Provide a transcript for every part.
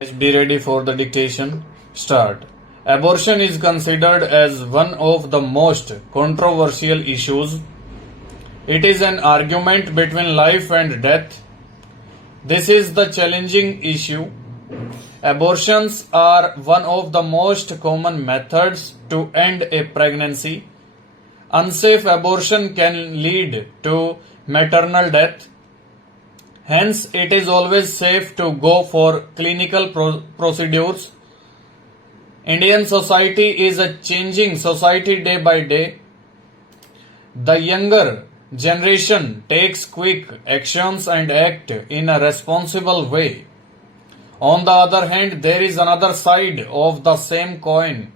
Be ready for the dictation. Start. Abortion is considered as one of the most controversial issues. It is an argument between life and death. This is the challenging issue. Abortions are one of the most common methods to end a pregnancy. Unsafe abortion can lead to maternal death. Hence, it is always safe to go for clinical procedures. Indian society is a changing society day by day. The younger generation takes quick actions and act in a responsible way. On the other hand, there is another side of the same coin.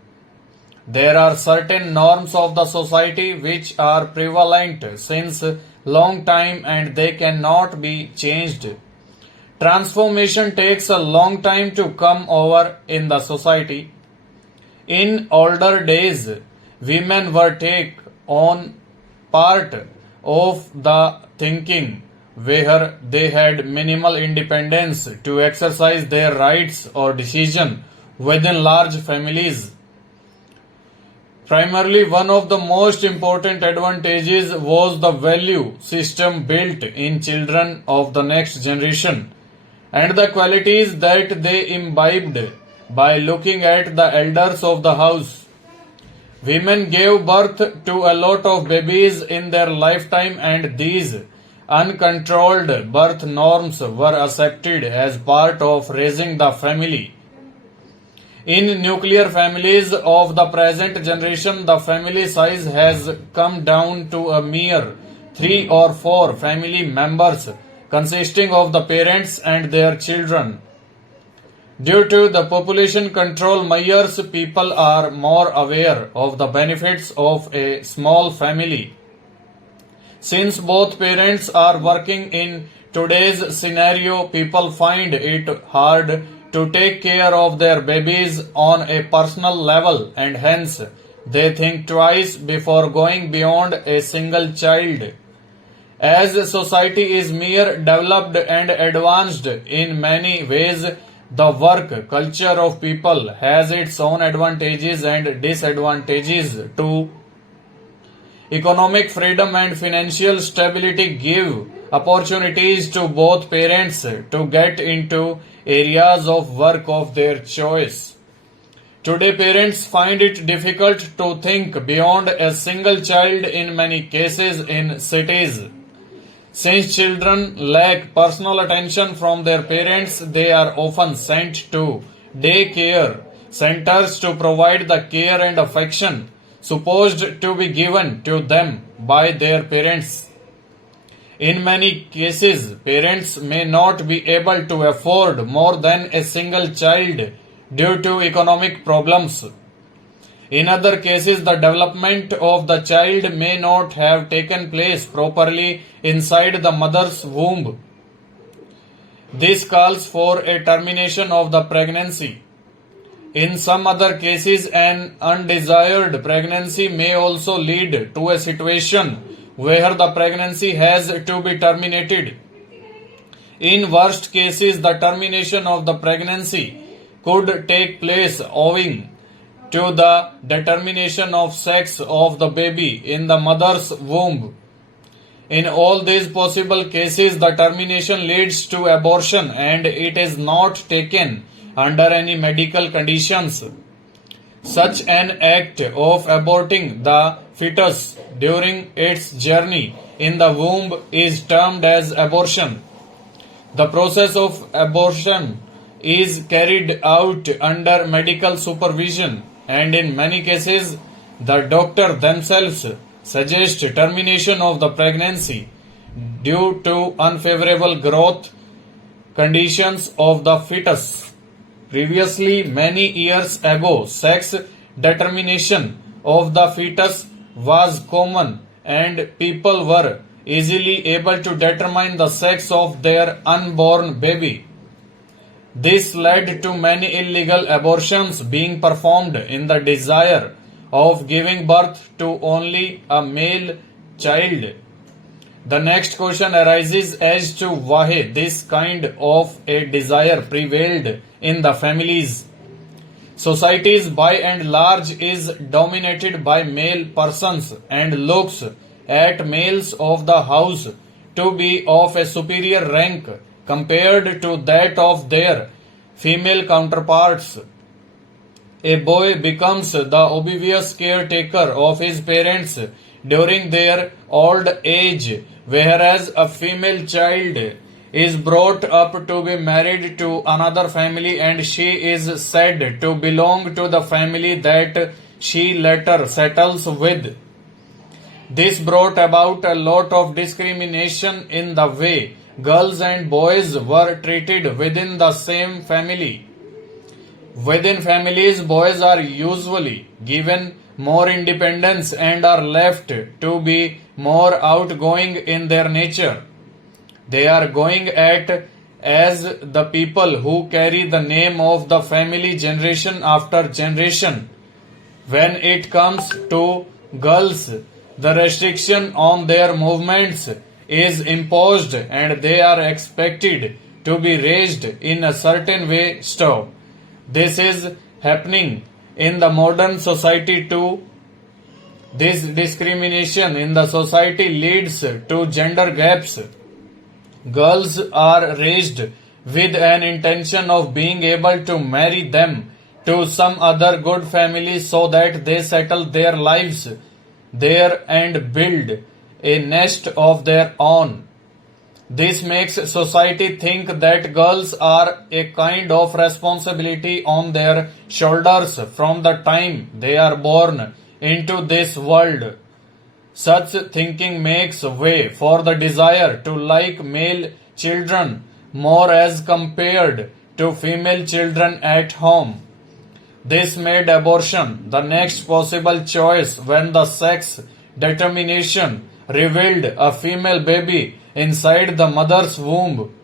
There are certain norms of the society which are prevalent since long time and they cannot be changed. Transformation takes a long time to come over in the society. In older days, women were take on part of the thinking where they had minimal independence to exercise their rights or decision within large families. Primarily, one of the most important advantages was the value system built in children of the next generation and the qualities that they imbibed by looking at the elders of the house. Women gave birth to a lot of babies in their lifetime, and these uncontrolled birth norms were accepted as part of raising the family. In nuclear families of the present generation, the family size has come down to a mere 3 or 4 family members consisting of the parents and their children. Due to the population control measures, people are more aware of the benefits of a small family. Since both parents are working in today's scenario, people find it hard to take care of their babies on a personal level, and hence they think twice before going beyond a single child. As society is more developed and advanced in many ways, the work culture of people has its own advantages and disadvantages too. Economic freedom and financial stability give opportunities to both parents to get into areas of work of their choice. Today, parents find it difficult to think beyond a single child in many cases in cities. Since children lack personal attention from their parents, they are often sent to daycare centers to provide the care and affection supposed to be given to them by their parents. In many cases, parents may not be able to afford more than a single child due to economic problems. In other cases, the development of the child may not have taken place properly inside the mother's womb. This calls for a termination of the pregnancy. In some other cases, an undesired pregnancy may also lead to a situation where the pregnancy has to be terminated. In worst cases, the termination of the pregnancy could take place owing to the determination of sex of the baby in the mother's womb. In all these possible cases, the termination leads to abortion and it is not taken under any medical conditions. Such an act of aborting the fetus during its journey in the womb is termed as abortion. The process of abortion is carried out under medical supervision, and in many cases, the doctor themselves suggest termination of the pregnancy due to unfavorable growth conditions of the fetus. Previously, many years ago, sex determination of the fetus was common and people were easily able to determine the sex of their unborn baby. This led to many illegal abortions being performed in the desire of giving birth to only a male child. The next question arises as to why this kind of a desire prevailed in the families. Societies by and large is dominated by male persons and looks at males of the house to be of a superior rank compared to that of their female counterparts. A boy becomes the obvious caretaker of his parents during their old age, whereas a female child is brought up to be married to another family and she is said to belong to the family that she later settles with. This brought about a lot of discrimination in the way girls and boys were treated within the same family. Within families, boys are usually given more independence and are left to be more outgoing in their nature. They are going at as the people who carry the name of the family generation after generation. When it comes to girls, the restriction on their movements is imposed and they are expected to be raised in a certain way. Stop. This is happening in the modern society too. This discrimination in the society leads to gender gaps. Girls are raised with an intention of being able to marry them to some other good family so that they settle their lives there and build a nest of their own. This makes society think that girls are a kind of responsibility on their shoulders from the time they are born into this world. Such thinking makes way for the desire to like male children more as compared to female children at home. This made abortion the next possible choice when the sex determination revealed a female baby inside the mother's womb.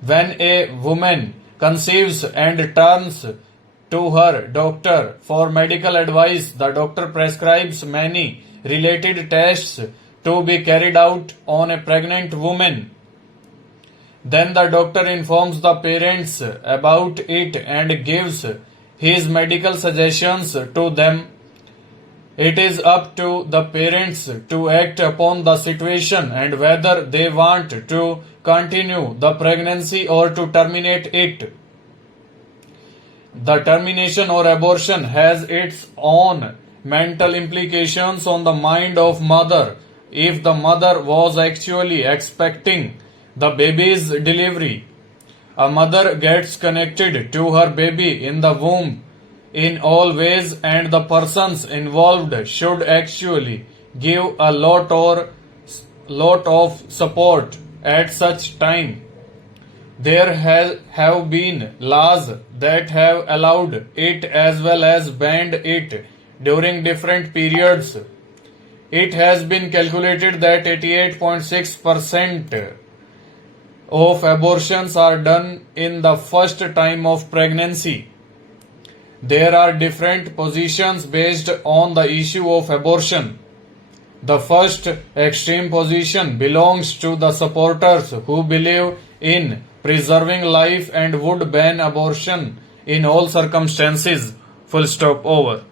When a woman conceives and turns to her doctor for medical advice, the doctor prescribes many related tests to be carried out on a pregnant woman. Then the doctor informs the parents about it and gives his medical suggestions to them. It is up to the parents to act upon the situation and whether they want to continue the pregnancy or to terminate it. The termination or abortion has its own mental implications on the mind of mother. If the mother was actually expecting the baby's delivery, a mother gets connected to her baby in the womb in all ways and the persons involved should actually give a lot of support at such time. There have been laws that have allowed it as well as banned it during different periods. It has been calculated that 88.6% of abortions are done in the first time of pregnancy. There are different positions based on the issue of abortion. The first extreme position belongs to the supporters who believe in preserving life and would ban abortion in all circumstances. Full stop. Over.